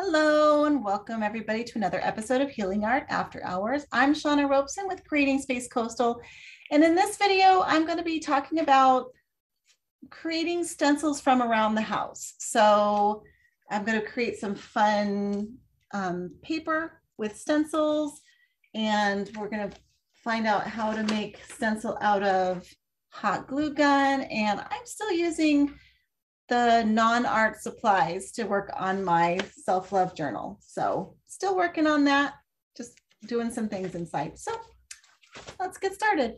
Hello and welcome everybody to another episode of Healing Art After Hours. I'm Shauna Robeson with Creating Space Coastal. And in this video, I'm going to be talking about creating stencils from around the house. So I'm going to create some fun paper with stencils, and we're going to find out how to make stencil out of hot glue gun. And I'm still using the non-art supplies to work on my self-love journal. So still working on that, just doing some things inside. So let's get started.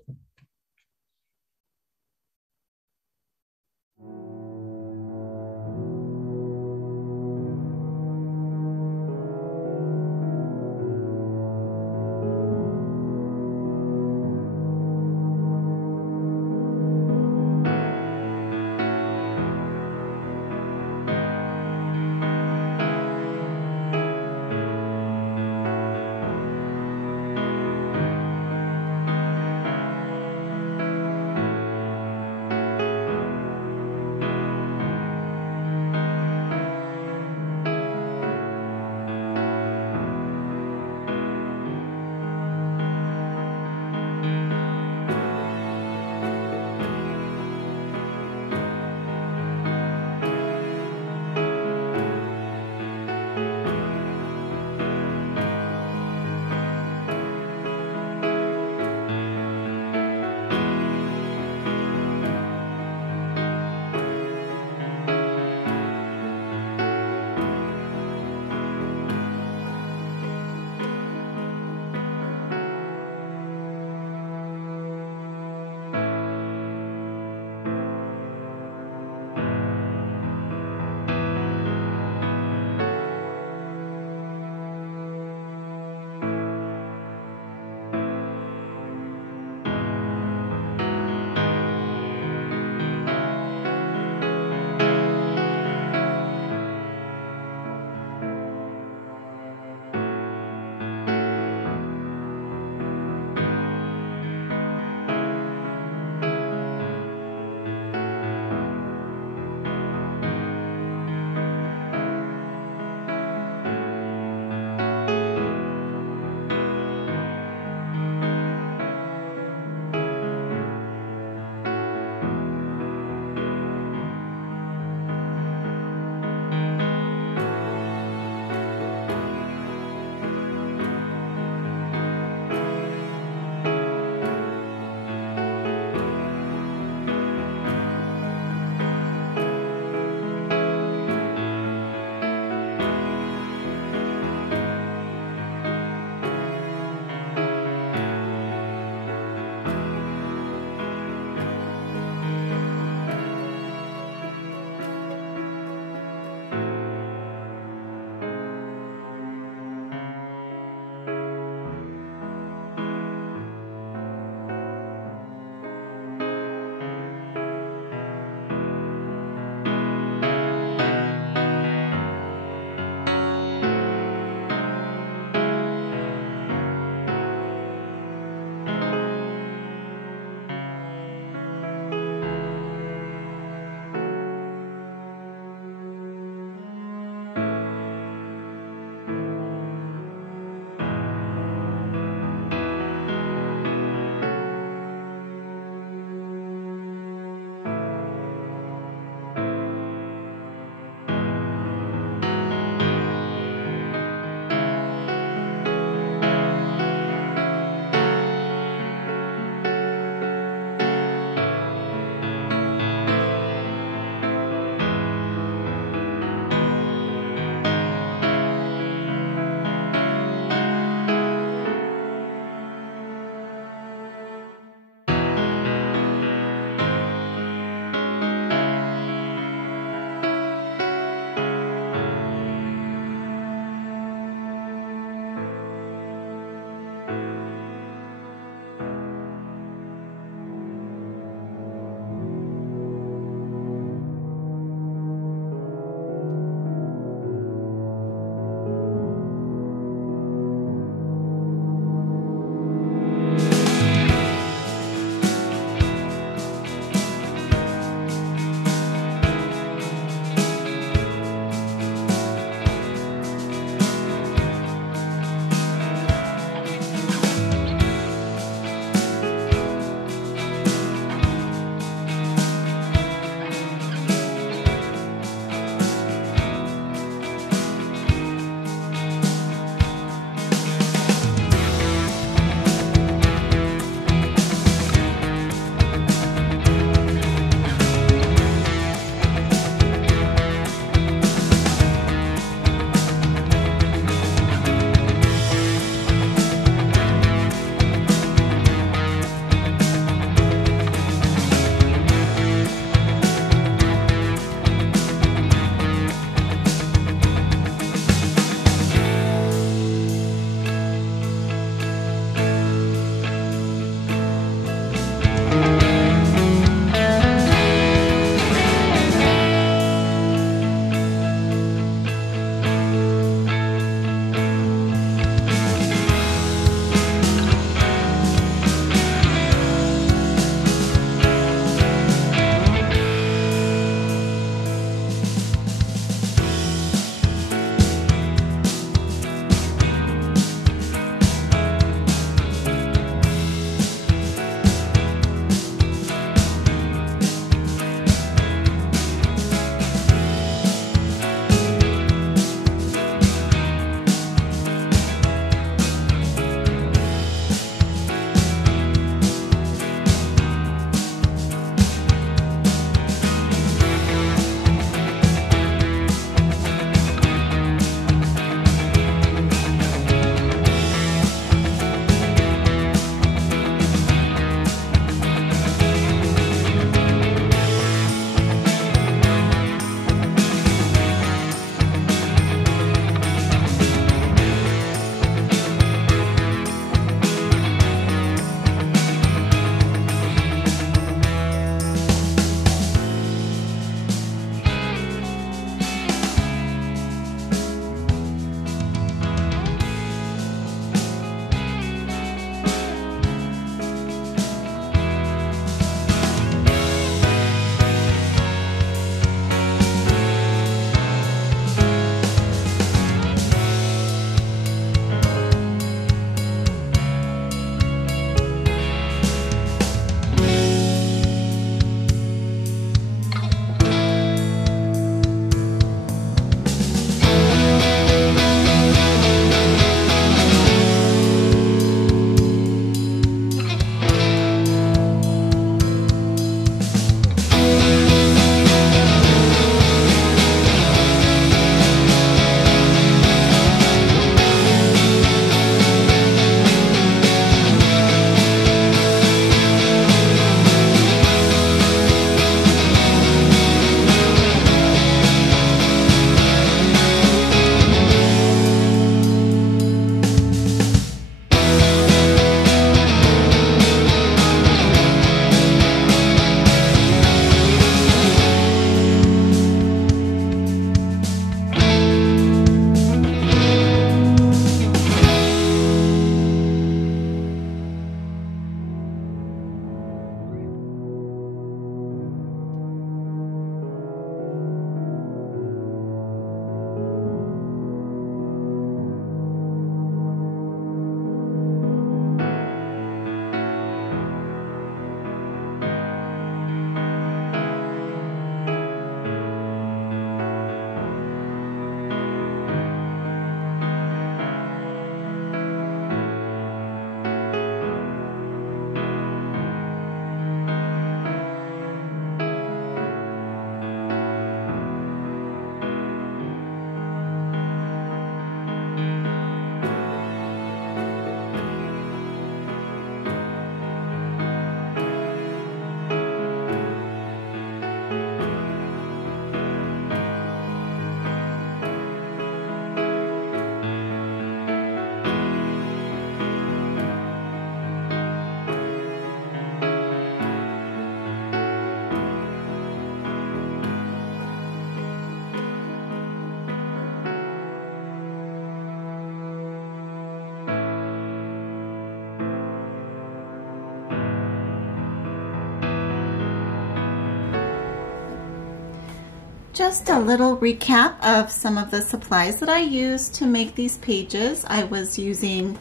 Just a little recap of some of the supplies that I used to make these pages. I was using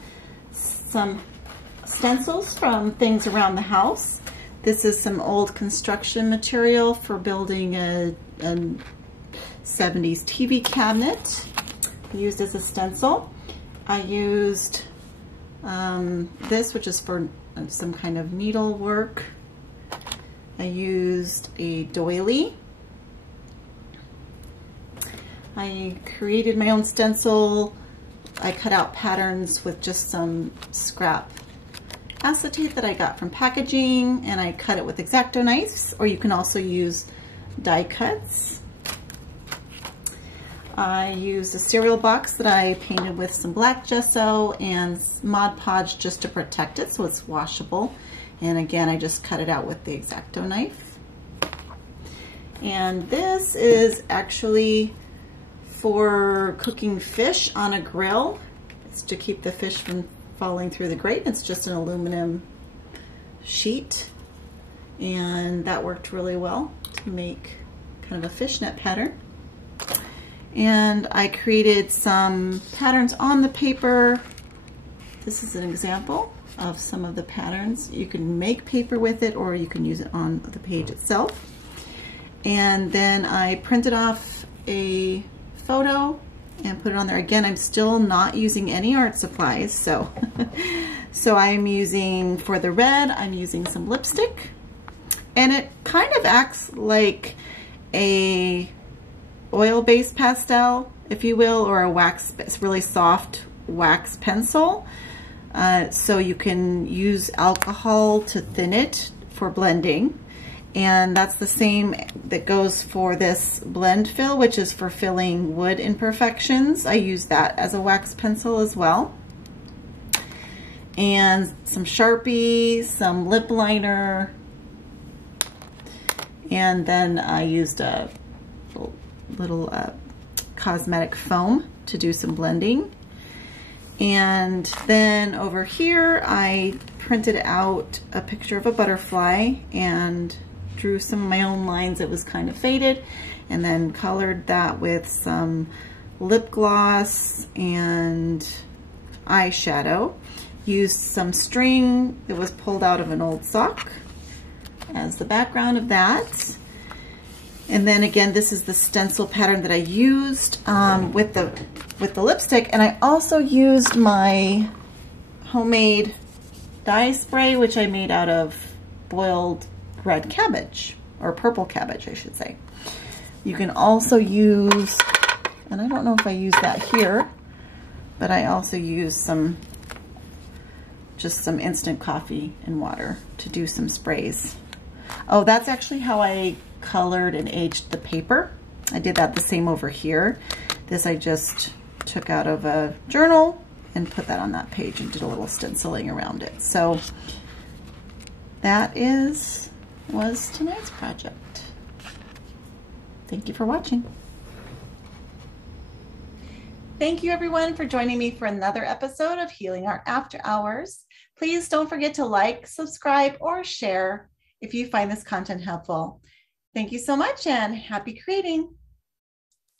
some stencils from things around the house. This is some old construction material for building a 70s TV cabinet used as a stencil. I used this, which is for some kind of needle work. I used a doily. I created my own stencil. I cut out patterns with just some scrap acetate that I got from packaging, and I cut it with X-Acto knives, or you can also use die cuts. I used a cereal box that I painted with some black gesso and Mod Podge just to protect it so it's washable. And again, I just cut it out with the X-Acto knife. And this is actually for cooking fish on a grill. It's to keep the fish from falling through the grate. It's just an aluminum sheet, and that worked really well to make kind of a fishnet pattern. And I created some patterns on the paper. This is an example of some of the patterns. You can make paper with it, or you can use it on the page itself. And then I printed off a photo and put it on there. Again, I'm still not using any art supplies, so so I'm using, for the red, I'm using some lipstick, and it kind of acts like a oil-based pastel, if you will, or a wax, it's really soft wax pencil. So you can use alcohol to thin it for blending. And that's the same that goes for this blend fill, which is for filling wood imperfections. I use that as a wax pencil as well. And some Sharpie, some lip liner, and then I used a little cosmetic foam to do some blending. And then over here, I printed out a picture of a butterfly and drew some of my own lines. It was kind of faded, and then colored that with some lip gloss and eyeshadow. Used some string that was pulled out of an old sock as the background of that. And then again, this is the stencil pattern that I used with the lipstick, and I also used my homemade dye spray, which I made out of boiled red cabbage, or purple cabbage, I should say. You can also use, and I don't know if I use that here, but I also use just some instant coffee and water to do some sprays. Oh, that's actually how I colored and aged the paper. I did that the same over here. This I just took out of a journal and put that on that page and did a little stenciling around it. So that was tonight's project. Thank you for watching. Thank you everyone for joining me for another episode of Healing Art After Hours. Please don't forget to like, subscribe, or share if you find this content helpful. Thank you so much, and happy creating.